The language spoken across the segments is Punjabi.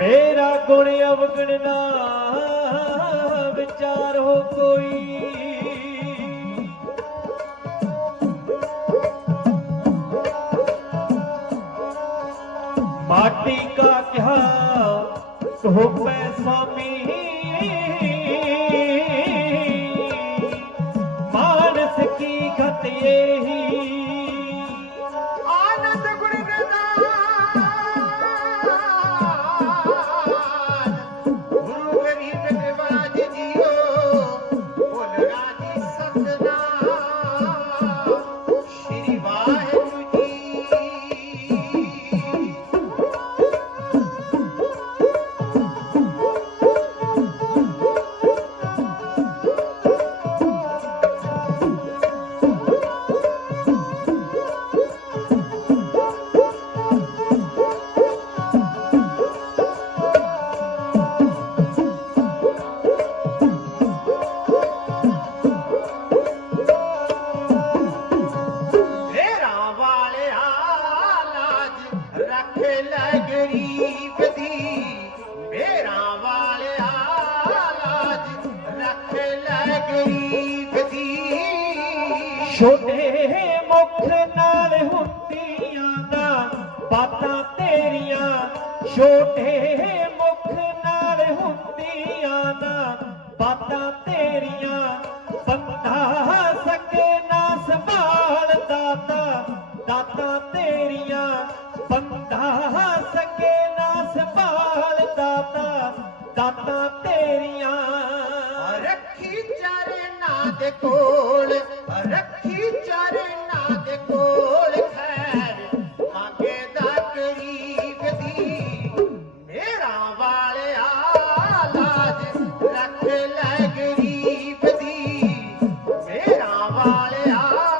ਮੇਰਾ ਗੁਣ ਅਵਗਣ ਨਾ ਵਿਚਾਰ ਹੋ ਕੋਈ। ਮਾਟੀ ਕਾ ਕਿਹਾ ਤੋ ਨਾਲ ਹੁੰਦੀਆਂ ਦਾ ਬਾਤਾਂ ਤੇਰੀਆਂ ਛੋਟੇ Yeah.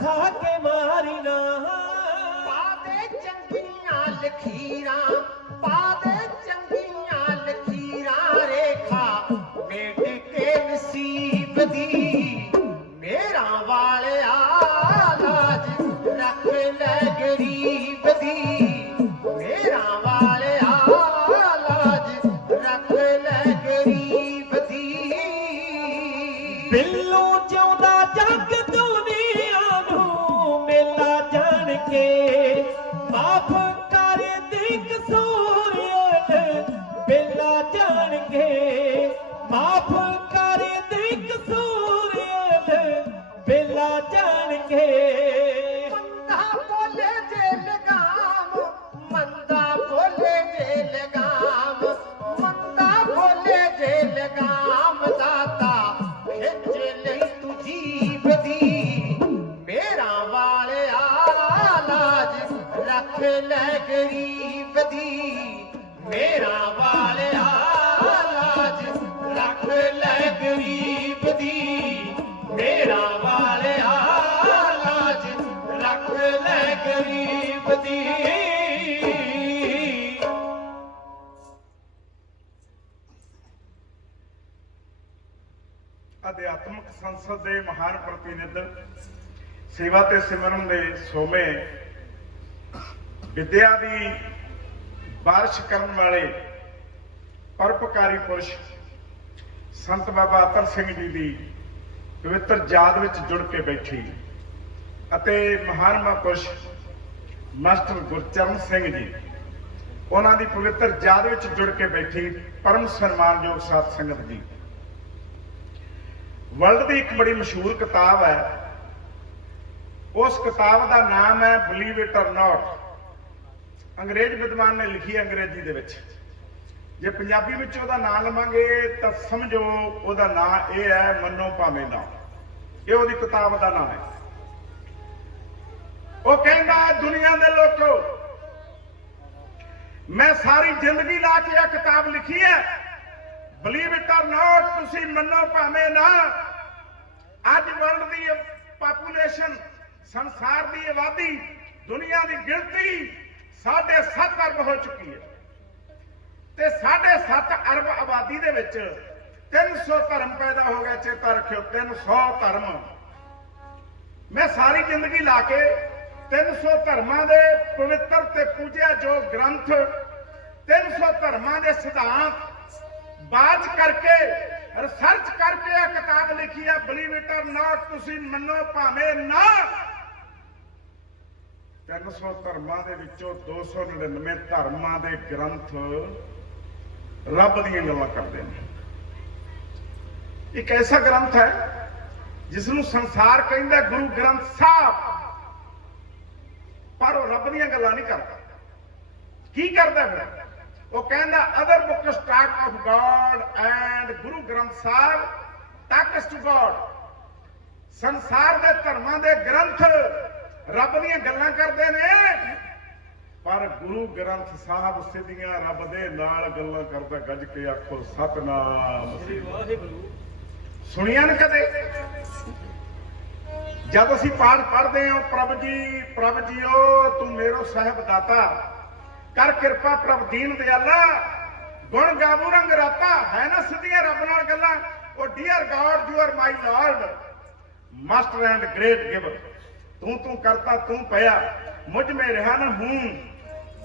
সাকে মারি না ਬੋਲਾ ਜਾਣ ਕੇ ਮੰਦਾ ਬੋਲੇ ਜੇ ਲਗਾਮ, ਮੰਦਾ ਬੋਲੇ ਜੇ ਲਗਾਮ, ਮੰਦਾ ਬੋਲੇ ਜੇ ਲਗਾਮ ਦਾਤਾ ਭੇਜ ਲਈ ਤੁਜੀ ਬਦੀ। ਮੇਰਾ ਵਾਲਿਆ ਲਾਜ ਰੱਖ ਲੈ ਗਰੀਬ ਦੀ। ਮੇਰਾ ਵਾਲਿਆ ਸੇਵਾ ਤੇ ਸਿਮਰਨ ਦੇ ਸੋਮੇ ਵਿਦਿਆ ਦੀ ਬਾਰਿਸ਼ ਕਰਨ ਵਾਲੇ ਪਰਪਕਾਰੀ ਪੁਰਸ਼ ਸੰਤ ਬਾਬਾ ਅਤਰ ਸਿੰਘ ਜੀ ਦੀ ਪਵਿੱਤਰ ਯਾਦ ਵਿੱਚ ਜੁੜ ਕੇ ਬੈਠੀ ਅਤੇ ਮਹਾਨ ਮਹਾਪੁਰਸ਼ ਮਾਸਟਰ ਗੁਰਚਰਨ ਸਿੰਘ ਜੀ। ਉਹਨਾਂ ਦੀ ਪਵਿੱਤਰ ਯਾਦ ਵਿੱਚ ਜੁੜ ਕੇ ਬੈਠੀ ਪਰਮ ਸਨਮਾਨਯੋਗ ਸਾਧ ਸੰਗਤ ਜੀ। ਵਰਲਡ ਦੀ ਇੱਕ ਬੜੀ ਮਸ਼ਹੂਰ ਕਿਤਾਬ ਹੈ। ਉਸ ਕਿਤਾਬ ਦਾ ਨਾਮ ਹੈ ਬਲੀਵ ਇਟ অর ਨਾਟ ਅੰਗਰੇਜ਼ ਵਿਦਵਾਨ ਨੇ ਲਿਖੀ ਹੈ ਅੰਗਰੇਜ਼ੀ ਦੇ ਵਿੱਚ। ਜੇ ਪੰਜਾਬੀ ਵਿੱਚ ਉਹਦਾ ਨਾਮ ਲਵਾਂਗੇ ਤਾਂ ਸਮਝੋ ਉਹਦਾ ਨਾਮ ਇਹ ਹੈ ਮੰਨੋ ਭਾਵੇਂ ਨਾ। ਇਹ ਉਹਦੀ ਕਿਤਾਬ ਦਾ ਨਾਮ ਹੈ। ਉਹ ਕਹਿੰਦਾ ਹੈ, ਦੁਨੀਆ ਦੇ ਲੋਕੋ ਮੈਂ ਸਾਰੀ ਜ਼ਿੰਦਗੀ ਲਾ ਕੇ ਇਹ ਕਿਤਾਬ ਲਿਖੀ ਹੈ। ਬਲੀਵ ਇਟ অর ਨਾਟ ਤੁਸੀਂ ਮੰਨੋ ਭਾਵੇਂ ਨਾ ਅੱਜ ਵਰਲਡ ਦੀ ਪਾਪੂਲੇਸ਼ਨ ਸੰਸਾਰ ਦੀ ਆਬਾਦੀ ਦੁਨੀਆ ਦੀ ਗਿਣਤੀ 7.5 ਅਰਬ ਹੋ ਚੁੱਕੀ ਹੈ। ਤੇ 7.5 ਅਰਬ ਆਬਾਦੀ ਦੇ ਵਿੱਚ 300 ਧਰਮ ਪੈਦਾ ਹੋ ਗਏ ਚੇਤਾ ਰੱਖਿਓ 300 ਧਰਮ। ਮੈਂ ਸਾਰੀ ਜ਼ਿੰਦਗੀ ਲਾ ਕੇ 300 ਧਰਮਾਂ ਦੇ ਪਵਿੱਤਰ ਤੇ ਪੂਜਿਆ ਜੋ ਗ੍ਰੰਥ 300 ਧਰਮਾਂ ਦੇ ਸਿਧਾਂਤ ਬਾਜ ਕਰਕੇ ਰਿਸਰਚ ਕਰਕੇ ਇਹ ਕਿਤਾਬ ਲਿਖੀ ਹੈ ਬਲੀਵ ਇਟ অর ਨਾਟ ਤੁਸੀਂ ਮੰਨੋ ਭਾਵੇਂ ਨਾ। 300 ਧਰਮਾਂ ਦੇ ਵਿੱਚੋਂ 299 ਧਰਮਾਂ ਦੇ ਗ੍ਰੰਥ ਰੱਬ ਦੀਆਂ ਗੱਲਾਂ ਕਰਦੇ ਨੇ। ਇੱਕ ਐਸਾ ਗ੍ਰੰਥ ਹੈ ਜਿਸ ਨੂੰ ਸੰਸਾਰ ਕਹਿੰਦਾ ਗੁਰੂ ਗ੍ਰੰਥ ਸਾਹਿਬ। ਪਰ ਉਹ ਰੱਬ ਦੀਆਂ ਗੱਲਾਂ ਨਹੀਂ ਕਰਦਾ। ਕੀ ਕਰਦਾ ਫਿਰ? ਉਹ ਕਹਿੰਦਾ other books talk of God and Guru Granth Sahib talks to God ਸੰਸਾਰ ਦੇ ਧਰਮਾਂ ਦੇ ਗ੍ਰੰਥ ਰੱਬ ਦੀਆਂ ਗੱਲਾਂ ਕਰਦੇ ਨੇ, ਪਰ ਗੁਰੂ ਗ੍ਰੰਥ ਸਾਹਿਬ ਸਿੱਧੀਆਂ ਰੱਬ ਦੇ ਨਾਲ ਗੱਲਾਂ ਕਰਦਾ, ਗੱਜ ਕੇ ਆਖੋ, ਸਤਨਾਮ ਵਾਹਿਗੁਰੂ। ਸੁਣੀਆਂ ਨਾ ਕਦੇ? ਜਦ ਅਸੀਂ ਪਾਠ ਪੜ੍ਹਦੇ ਹਾਂ, ਪ੍ਰਭ ਜੀ, ਪ੍ਰਭ ਜੀਓ, ਤੂੰ ਮੇਰੋ ਸਾਹਿਬ ਦਾਤਾ ਕਰ ਕਿਰਪਾ ਪ੍ਰਭ ਦੀਨ ਦਿਆਲਾ। ਗੁਣ ਗਾਵੂ ਰੰਗ ਰਾਤਾ। ਹੈ ਨਾ ਸਿੱਧੀਆਂ ਰੱਬ ਨਾਲ ਗੱਲਾਂ। ਉਹ dear God you are my lord. Master and great giver. ਤੂੰ ਤੂੰ ਕਰਤਾ, ਤੂੰ ਪਿਆ। ਮੁਝ ਮੇ ਰਹਾ ਨਾ ਹੂੰ।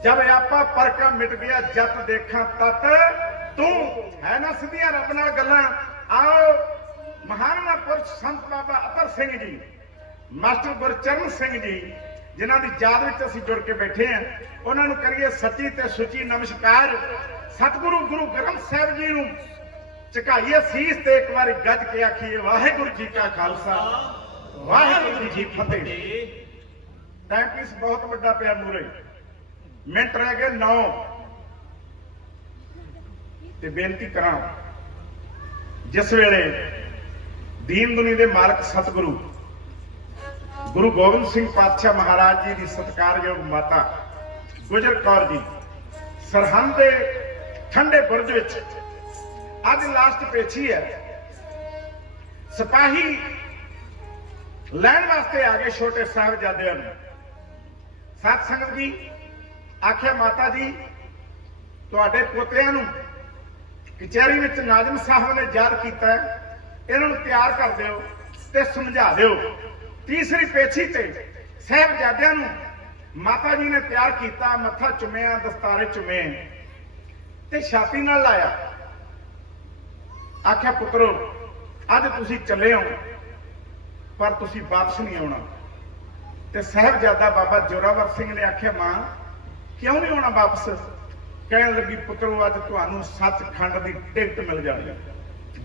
ਜਬ ਆਪਾ ਪਰਕਾ ਮਿਟ ਗਿਆ, ਜਤ ਦੇਖਾਂ ਤਤ। ਤੂੰ, ਹੈ ਨਾ ਸਿੱਧੀਆਂ ਰੱਬ ਨਾਲ ਗੱਲਾਂ। ਆਓ ਮਹਾਨ ਪੁਰਸ਼ ਸੰਤ ਬਾਬਾ ਅਤਰ ਸਿੰਘ ਜੀ। ਮਾਸਟਰ ਗੁਰਚਰਨ ਸਿੰਘ ਜੀ, ਜਿਨ੍ਹਾਂ ਦੀ ਯਾਦ ਵਿੱਚ ਅਸੀਂ ਜੁੜ ਕੇ ਬੈਠੇ ਹਾਂ, ਉਹਨਾਂ ਨੂੰ ਕਰੀਏ ਸੱਚੀ ਤੇ ਸੁੱਚੀ ਨਮਸਕਾਰ। ਸਤਿਗੁਰੂ ਗੁਰੂ ਗ੍ਰੰਥ ਸਾਹਿਬ ਜੀ ਨੂੰ ਝੁਕਾਈਏ ਸੀਸ ਤੇ ਇੱਕ ਵਾਰੀ ਗੱਜ ਕੇ ਆਖੀਏ, ਵਾਹਿਗੁਰੂ ਜੀ ਕਾ ਖਾਲਸਾ, ਵਾਹਿਗੁਰੂ ਜੀ ਕੀ ਫਤਿਹ। ਟਾਈਮ ਪੀਸ ਬਹੁਤ ਵੱਡਾ ਪਿਆ ਮੂਰੇ ਮਿੰਟ ਰਹਿ ਗਏ 9 ਤੇ ਬੇਨਤੀ ਕਰਾਂ, ਜਿਸ ਵੇਲੇ ਦੀਨ ਦੁਨੀ ਦੇ ਮਾਲਕ ਸਤਿਗੁਰੂ ਗੁਰੂ ਗੋਬਿੰਦ ਸਿੰਘ ਪਾਤਸ਼ਾਹ ਮਹਾਰਾਜ ਜੀ ਦੀ ਸਤਿਕਾਰਯੋਗ ਮਾਤਾ ਗੁਜਰ ਕੌਰ ਜੀ, ਸਰਹੰਦ ਦੇ ਠੰਡੇ ਬੁਰਜ ਵਿੱਚ ਅੱਜ ਲਾਸਟ ਪੇਛੀ ਹੈ। ਸਿਪਾਹੀ ਲੈਣ ਵਾਸਤੇ ਆ ਗਏ ਛੋਟੇ ਸਾਹਿਬਜ਼ਾਦਿਆਂ ਨੂੰ। ਸਤ ਸੰਗਤ ਜੀ, ਆਖਿਆ ਮਾਤਾ ਜੀ, ਤੁਹਾਡੇ ਪੋਤਿਆਂ ਨੂੰ ਕਚਹਿਰੀ ਵਿੱਚ ਨਾਜ਼ਮ ਸਾਹਿਬ ਨੇ ਯਾਦ ਕੀਤਾ ਇਹਨਾਂ ਨੂੰ ਤਿਆਰ ਕਰ ਦਿਓ ਤੇ ਸਮਝਾ ਦਿਓ। ਤੀਸਰੀ ਪੇਛੀ ਤੇ ਸਾਹਿਬਜ਼ਾਦਿਆਂ ਨੂੰ ਮਾਤਾ ਜੀ ਨੇ ਤਿਆਰ ਕੀਤਾ ਮੱਥਾ ਚੁੰਮਿਆ, ਦਸਤਾਰੇ ਚੁੰਮੇ ਤੇ ਛਾਤੀ ਨਾਲ ਲਾਇਆ। ਆਖਿਆ, ਪੁੱਤਰੋ, ਅੱਜ ਤੁਸੀਂ ਚੱਲੇ ਹੋ, ਪਰ ਤੁਸੀਂ ਵਾਪਸ ਨਹੀਂ ਆਉਣਾ। ਤੇ ਸਾਹਿਬਜ਼ਾਦਾ ਬਾਬਾ ਜੋਰਾਵਰ ਸਿੰਘ ਨੇ ਆਖਿਆ, ਮਾਂ, ਕਿਉਂ ਨਹੀਂ ਆਉਣਾ ਵਾਪਸ? ਕਹਿਣ ਲੱਗੀ, ਪੁੱਤਰੋ, ਅੱਜ ਤੁਹਾਨੂੰ ਸੱਚਖੰਡ ਦੀ ਟਿਕਟ ਮਿਲ ਜਾਣੀ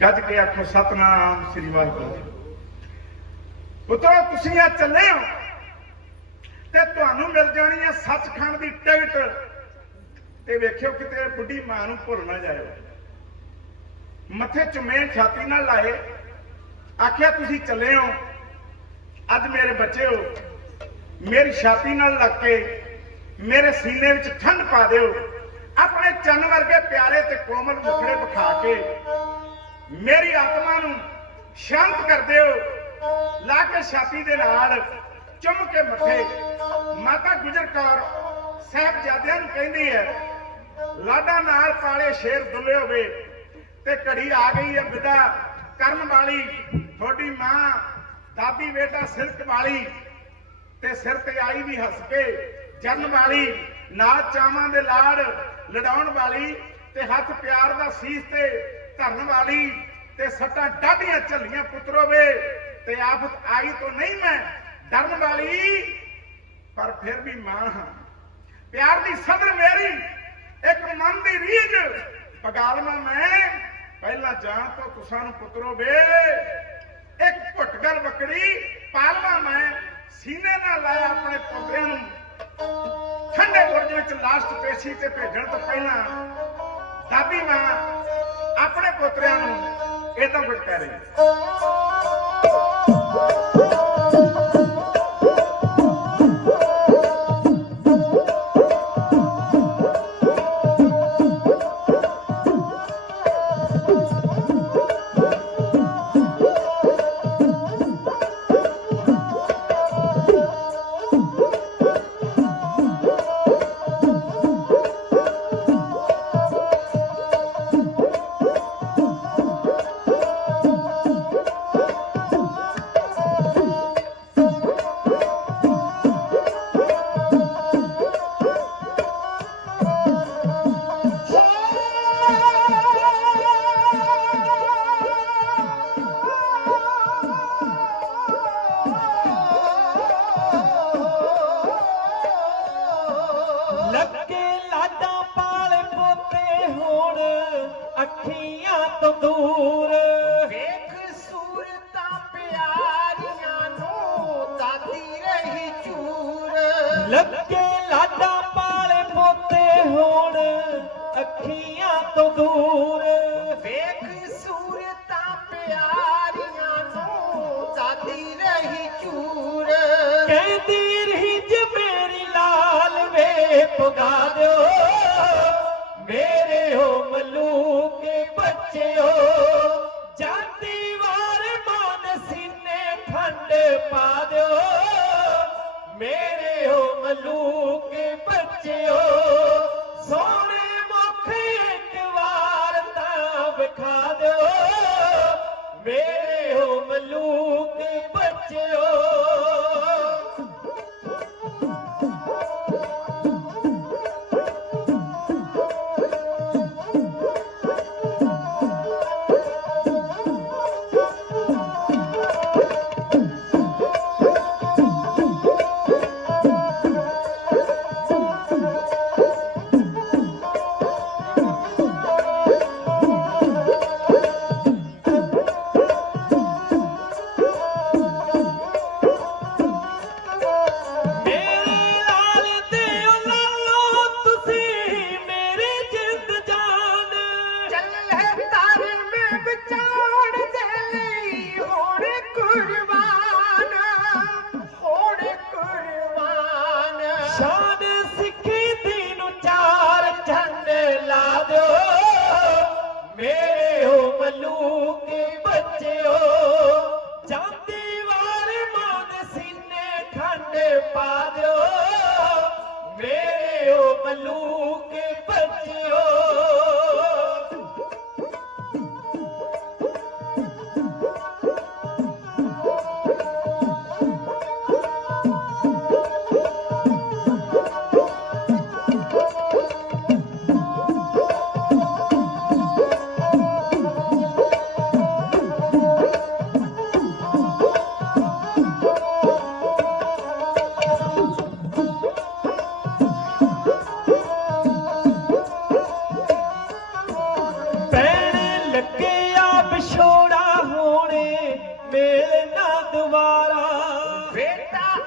ਗੱਜ ਕੇ ਆਖੋ ਸਤਨਾਮ ਸ੍ਰੀ ਵਾਹਿਗੁਰੂ ਪੁੱਤਰੋ, ਤੁਸੀਂ ਆ ਚੱਲੇ ਹੋ ਤੇ ਤੁਹਾਨੂੰ ਮਿਲ ਜਾਣੀ ਹੈ ਸੱਚਖੰਡ ਦੀ ਟਿਕਟ। ਤੇ ਵੇਖਿਓ ਕਿਤੇ ਬੁੱਢੀ ਮਾਂ ਨੂੰ ਭੁੱਲ ਨਾ ਜਾਇਓ। ਮੱਥੇ ਚੁੰਮੇ ਛਾਤੀ ਨਾਲ ਲਾਏ, ਆਖਿਆ, ਤੁਸੀਂ ਚੱਲੇ ਹੋ। ਅੱਜ ਮੇਰੇ ਬੱਚੇ ਹੋ। ਮੇਰੀ ਛਾਤੀ ਨਾਲ ਲੱਗ ਕੇ ਮੇਰੇ ਸੀਨੇ ਵਿੱਚ ਠੰਡ ਪਾ ਦਿਓ। ਆਪਣੇ ਚੰਨ ਵਰਗੇ ਪਿਆਰੇ ਤੇ ਕੋਮਲ ਮੁਖੜੇ ਵਿਖਾ ਕੇ ਮੇਰੀ ਆਤਮਾ ਨੂੰ ਸ਼ਾਂਤ ਕਰ ਦਿਓ। ਲਾ ਕੇ ਛਾਤੀ ਦੇ ਨਾਲ ਚੁੰਮ ਕੇ ਮੱਥੇ। ਮਾਤਾ ਗੁਜਰ ਕੌਰ ਸਾਹਿਬਜ਼ਾਦਿਆਂ ਨੂੰ ਕਹਿੰਦੀ ਹੈ, ਲਾਡਾ ਨਾਲ ਪਾਲੇ ਸ਼ੇਰ ਦੁੱਲੇ ਹੋਵੇ ਤੇ ਘੜੀ ਆ ਗਈ ਹੈ ਵਿਦਾ ਕਰਨ ਵਾਲੀ। ਤੁਹਾਡੀ ਮਾਂ ਦਾਦੀ ਬੇਟਾ ਸਿਲਕ ਵਾਲੀ ਤੇ ਸਿਰ ਤੇ ਆਈ ਵੀ ਹੱਸ ਕੇ ਜਰਨ ਵਾਲੀ। ਨਾਚ ਚਾਵਾਂ ਦੇ ਲਾੜ ਲੜਾਉਣ ਵਾਲੀ ਤੇ ਹੱਥ ਪਿਆਰ ਦਾ ਸੀਸ ਤੇ ਧਰਨ ਵਾਲੀ ਤੇ ਸੱਟਾਂ ਡਾਢੀਆਂ ਝੱਲੀਆਂ ਪੁੱਤਰੋ ਵੇ ਤੇ ਆਫਤ ਆਈ ਤੋਂ ਨਹੀਂ ਮੈਂ, ਡਰਨ ਵਾਲੀ, ਪਰ ਫਿਰ ਵੀ ਮਾਂ ਹਾਂ। ਪਿਆਰ ਦੀ ਸਦਰ ਮੇਰੀ, ਇੱਕ ਮਨ ਦੀ ਰੀਝ ਪਗਾਲਮਾ ਮੈਂ ਪਹਿਲਾਂ ਜਾਣ ਤੋਂ ਤੁਸਾਂ ਨੂੰ ਪੁੱਤਰੋ ਵੇ। ਇੱਕ ਘੁੱਟਗਲ ਬੱਕੜੀ ਪਾਲਵਾ ਮੈਂ, ਸੀਨੇ ਨਾਲ ਲਾਇਆ ਆਪਣੇ ਪੋਤਿਆਂ ਨੂੰ। ਠੰਡੇ ਬੁਰਜ ਵਿੱਚ ਲਾਸਟ ਪੇਸ਼ੀ ਤੇ ਭੇਜਣ ਤੋਂ ਪਹਿਲਾਂ ਦਾਦੀ ਮਾਂ ਆਪਣੇ ਪੁੱਤਰਿਆਂ ਨੂੰ ਇਹ ਤਾਂ ਕੁਝ ਕਹਿ ਰਹੀ।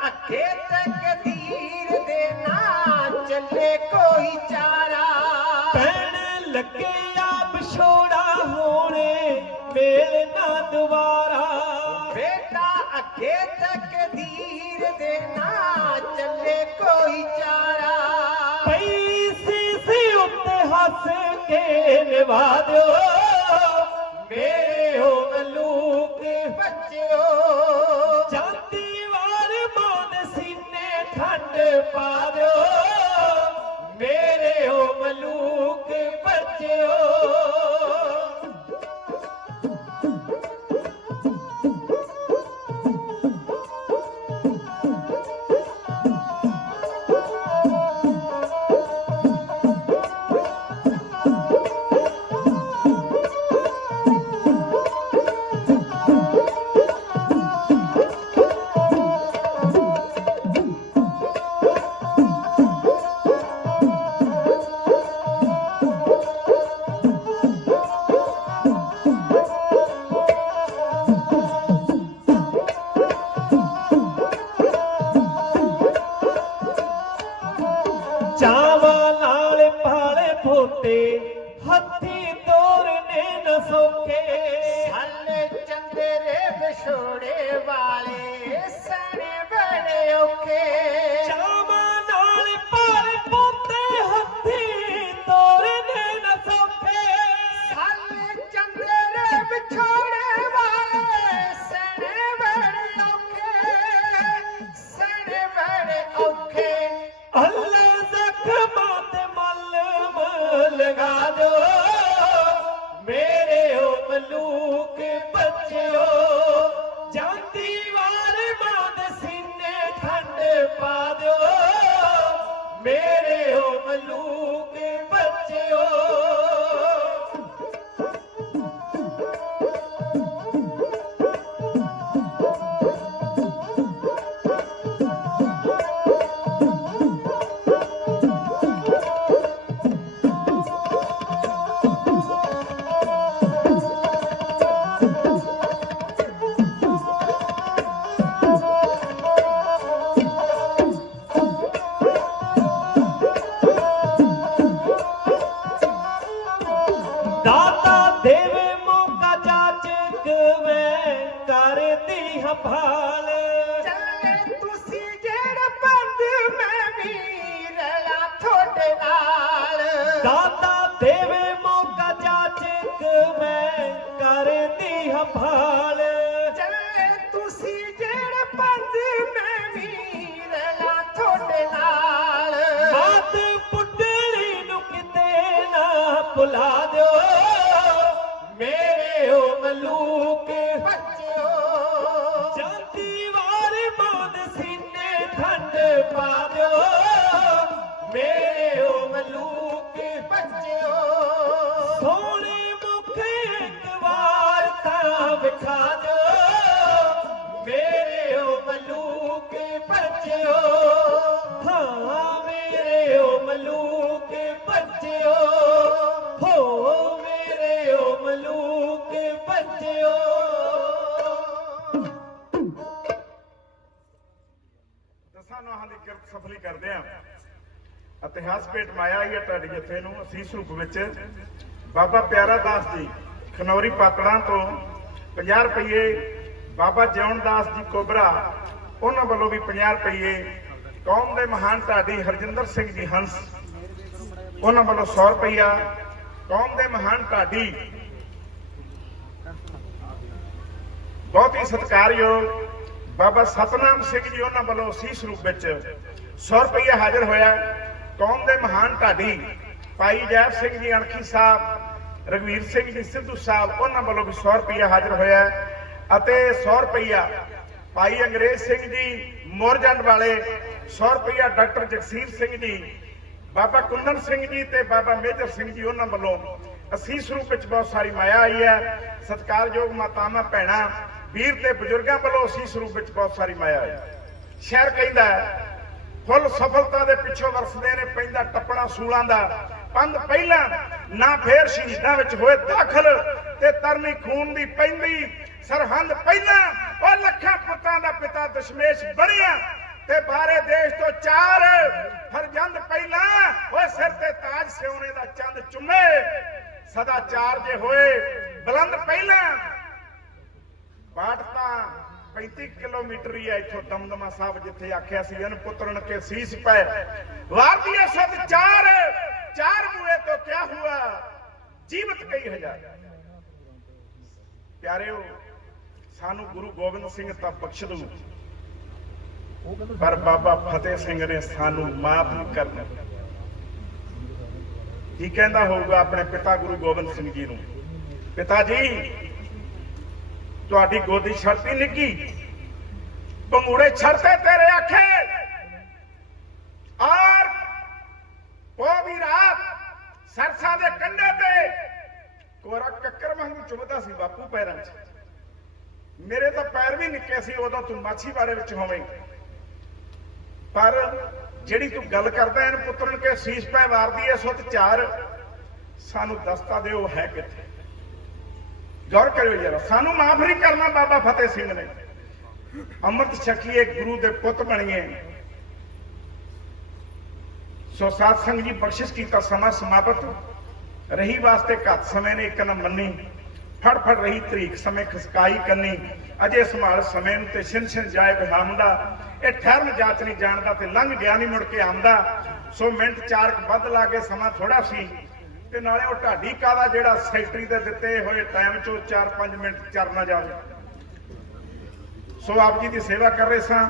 ਅੱਗੇ ਤੱਕ ਧੀਰ ਦੇ ਨਾ ਚੱਲੇ ਕੋਈ ਚਾਰਾ। ਪੈਣ ਲੱਗੇ ਆ ਵਿਛੋੜਾ ਹੋਣੇ ਮੇਲ ਨਾ ਦੁਬਾਰਾ। ਬੇਟਾ ਅੱਗੇ ਤੱਕ ਧੀਰ ਦੇ ਨਾ ਚੱਲੇ ਕੋਈ ਚਾਰਾ। ਪਈ ਸੀ ਸੀ ਉੱਤੇ ਹੱਸ ਕੇ ਨਿਭਾ ਦਿਓ। ਕਰਦੀ ਇਤਿਹਾਸ ਭੇਟ ਮਾਇਆ ਹੀ ਹੈ ਤੁਹਾਡੇ ਜਥੇ ਨੂੰ, ਅਸੀਸ ਰੂਪ ਵਿੱਚ। ਬਾਬਾ ਪਿਆਰਾ ਦਾਸ ਜੀ, ਖਨੌਰੀ ਪਾਤੜਾਂ ਤੋਂ 50 ਰੁਪਏ ਬਾਬਾ ਜਿਉਣ ਦਾਸ ਜੀ ਕੋਬਰਾ, ਉਹਨਾਂ ਵੱਲੋਂ ਵੀ 50 ਰੁਪਏ ਕੌਮ ਦੇ ਮਹਾਨ ਢਾਡੀ ਹਰਜਿੰਦਰ ਸਿੰਘ ਜੀ ਹੰਸ, ਉਹਨਾਂ ਵੱਲੋਂ 100 ਰੁਪਇਆ ਕੌਮ ਦੇ ਮਹਾਨ ਢਾਡੀ, ਬਹੁਤ ਹੀ ਸਤਿਕਾਰਯੋਗ ਬਾਬਾ ਸਤਨਾਮ ਸਿੰਘ ਜੀ, ਉਹਨਾਂ ਵੱਲੋਂ ਸੀਸ ਰੂਪ ਵਿੱਚ 100 ਰੁਪਏ ਹਾਜ਼ਰ ਹੋਇਆ। ਕੌਮ ਦੇ ਮਹਾਨ ਢਾਡੀ ਭਾਈ ਜੈਬ ਸਿੰਘ ਜੀ, ਅਣਖੀ ਸਾਹਿਬ ਰਗਵੀਰ ਸਿੰਘ ਜੀ, ਸਿੱਧੂ ਸਾਹਿਬ, ਉਹਨਾਂ ਵੱਲੋਂ ਵੀ 100 ਰੁਪਏ ਹਾਜ਼ਰ ਹੋਇਆ ਅਤੇ 100 ਰੁਪਇਆ ਭਾਈ ਅੰਗਰੇਜ਼ ਸਿੰਘ ਜੀ ਮੋਰਜੰਡ ਵਾਲੇ 100 ਰੁਪਇਆ ਡਾਕਟਰ ਜਗਸੀਰ ਸਿੰਘ ਜੀ, ਬਾਬਾ ਕੁੰਦਨ ਸਿੰਘ ਜੀ ਤੇ ਬਾਬਾ ਮੇਜਰ ਸਿੰਘ ਜੀ, ਉਹਨਾਂ ਵੱਲੋਂ ਅਸੀਸ ਰੂਪ ਵਿੱਚ ਬਹੁਤ ਸਾਰੀ ਮਾਇਆ ਆਈ ਹੈ। ਸਤਿਕਾਰਯੋਗ ਮਾਤਾਵਾਂ, ਭੈਣਾਂ, ਵੀਰ ਤੇ ਬਜ਼ੁਰਗਾਂ ਵੱਲੋਂ ਅਸੀਸ ਰੂਪ ਵਿੱਚ ਬਹੁਤ ਸਾਰੀ ਮਾਇਆ ਆਈ। ਸ਼ਹਿਰ ਕਹਿੰਦਾ ਫੁੱਲ ਸਫਲਤਾ ਦੇ ਪਿੱਛੋਂ ਵਰਸਦੇ ਨੇ, ਪੈਂਦਾ ਟੱਪਣਾ ਸੂਲਾਂ ਦਾ। ਪੰਧ ਪਹਿਲਾਂ, ਨਾ ਫੇਰ ਸ਼ਹੀਦਾਂ ਵਿੱਚ ਹੋਏ ਦਾਖਲ, ਤੇ ਤਰਨੀ ਖੂਨ ਦੀ ਪੈਂਦੀ ਸਰਹੰਦ ਪਹਿਲਾਂ, ਉਹ ਲੱਖਾਂ ਪੁੱਤਾਂ ਦਾ ਪਿਤਾ ਦਸ਼ਮੇਸ਼ ਬਣਿਆ, ਤੇ ਬਾਰੇ ਦੇਸ਼ ਤੋਂ ਚਾਰ ਫਰਜ਼ੰਦ ਪਹਿਲਾਂ, ਉਹ ਸਿਰ ਤੇ ਤਾਜ ਸਿਉਨੇ ਦਾ ਚੰਦ ਚੁੰਮੇ। ਸਦਾ ਚਾਰ ਜੇ ਹੋਏ, ਬੁਲੰਦ ਪਹਿਲਾਂ, ਬਾਟ 35 ਕਿਲੋਮੀਟਰ ਹੀ ਹੈ ਇੱਥੋਂ ਦਮਦਮਾ ਸਾਹਿਬ, ਜਿੱਥੇ ਆਖਿਆ ਸੀ, ਇਹਨ ਪੁੱਤਰਨ ਕੇ ਸੀਸ ਪੈ। ਵਾਰਦੀਏ ਸਦ ਚਾਰ ਚਾਰ ਮੂਏ ਤੋਂ ਕਿਆ ਹੁਆ? ਜੀਵਤ ਕਈ ਹਜ਼ਾਰ। ਪਿਆਰਿਓ, ਸਾਨੂੰ ਗੁਰੂ ਗੋਬਿੰਦ ਸਿੰਘ ਤਾਂ ਬਖਸ਼ ਦੂ ਪਰ ਬਾਬਾ ਫਤਿਹ ਸਿੰਘ ਨੇ ਸਾਨੂੰ ਮਾਫ ਨਹੀਂ ਕਰਨਾ। ਕੀ ਕਹਿੰਦਾ ਹੋਊਗਾ ਆਪਣੇ ਪਿਤਾ ਗੁਰੂ ਗੋਬਿੰਦ ਸਿੰਘ ਜੀ ਨੂੰ? ਪਿਤਾ ਜੀ ਤੁਹਾਡੀ ਗੋਦੀ ਛੜਤੀ ਨਿੱਕੀ। ਪੰਗੂੜੇ ਛੜਤੇ ਤੇਰੇ ਆਖੇ ਔਰ ਉਹ ਵੀ ਰਾਤ ਸਰਸਾ ਦੇ ਕੰਢੇ ਤੇ। ਕੋਰਾ ਕੱਕਰ ਵਾਂਗੂ ਚੁੰਮਦਾ ਸੀ ਬਾਪੂ ਪੈਰਾਂ 'ਚ। ਮੇਰੇ ਤਾਂ ਪੈਰ ਵੀ ਨਿੱਕੇ ਸੀ, ਉਦੋਂ ਤੂੰ ਮਾਛੀ ਮਾਛੀਵਾੜੇ ਵਿੱਚ ਹੋਵੇਂਗਾ ਪਰ ਜਿਹੜੀ ਤੂੰ ਗੱਲ ਕਰਦਾ ਇਹਨ ਪੁੱਤਰਨ ਕੇ ਸੀਸ ਪੈ ਵਾਰਦੀ ਐ ਸੁੱਤ ਚਾਰ। ਸਾਨੂੰ ਦੱਸਤਾ ਦਿਓ ਹੈ ਕਿੱਥੇ। ਗੌਰ ਕਰਿਓ ਜਰਾ ਸਾਨੂੰ ਮਾਫ ਨਹੀਂ ਕਰਨਾ ਬਾਬਾ ਫਤਿਹ ਸਿੰਘ ਨੇ। ਅੰਮ੍ਰਿਤ ਛਕੀਏ, ਗੁਰੂ ਦੇ ਪੁੱਤ ਬਣੀਏ। ਸੋ ਸਾਧ ਸੰਗ ਜੀ, ਬਖਸ਼ਿਸ਼ ਕੀਤਾ ਸਮਾਂ ਸਮਾਪਤ। ਰਹੀ ਵਾਸਤੇ ਘੱਟ ਸਮੇਂ ਨੇ, ਇੱਕ ਨ ਮੰਨੀ। ਫੜ ਫੜ ਰਹੀ ਤਰੀਕ, ਸਮੇਂ ਖਸਕਾਈ ਕੰਨੀ। ਅਜੇ ਸੰਭਾਲ ਸਮੇਂ ਨੂੰ ਤੇ ਛਿਨ ਛਿਨ ਜਾਏ ਬਿਹਾਮਦਾ ਇਹ ਠਹਿਰਨ ਜਾਚ ਨਹੀਂ ਜਾਣਦਾ ਤੇ ਲੰਘ ਗਿਆ ਨਹੀਂ ਮੁੜ ਕੇ ਆਉਂਦਾ ਸੋ ਮਿੰਟ ਚਾਰਕ ਕੁ ਵੱਧ ਲਾਗੇ ਸਮਾਂ ਥੋੜਾ ਸੀ। ਤੇ ਨਾਲੇ ਉਹ ਢਾਡੀ ਕਾਦਾ ਜਿਹੜਾ ਸੈਕਟਰੀ ਦੇ ਦਿੱਤੇ ਹੋਏ ਟਾਈਮ ਚੋਂ 4-5 ਮਿੰਟ ਚਰ ਜਾਵੇ। ਸੋ ਆਪ ਜੀ ਦੀ ਸੇਵਾ ਕਰ ਰਹੇ ਸਾਂ।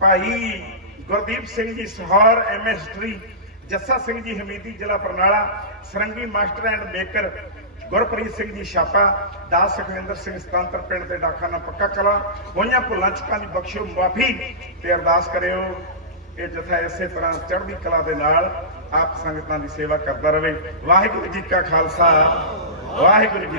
ਭਾਈ ਗੁਰਦੀਪ ਸਿੰਘ ਜੀ ਸਹਾਰ ਐਮਐਸਟਰੀ ਜੱਸਾ ਸਿੰਘ ਜੀ ਹਮੀਦੀ, ਜ਼ਿਲ੍ਹਾ ਬਰਨਾਲਾ, ਸਰੰਗੀ master and maker Gurpreet Singh ji Chhapa, ਦਾਸ ਸੁਖਵਿੰਦਰ ਸਿੰਘ ਸਤੰਤਰ ਪਿੰਡ ਤੇ ਡਾਕਾਨਾ ਪੱਕਾ ਕਲਾ, ਹੋਈਆਂ ਭੁੱਲਾਂ ਚੁੱਕਾਂ ਦੀ ਬਖਸ਼ੋ ਮਾਫੀ ਤੇ ਅਰਦਾਸ ਕਰਿਓ ਇਹ ਜਥਾ ਇਸੇ ਤਰ੍ਹਾਂ ਚੜ੍ਹਦੀ ਕਲਾ ਦੇ ਨਾਲ ਆਪ ਸੰਗਤਾਂ ਦੀ ਸੇਵਾ ਕਰਦਾ ਰਹੇ ਵਾਹਿਗੁਰੂ ਜੀ ਕਾ ਖਾਲਸਾ ਵਾਹਿਗੁਰੂ ਜੀ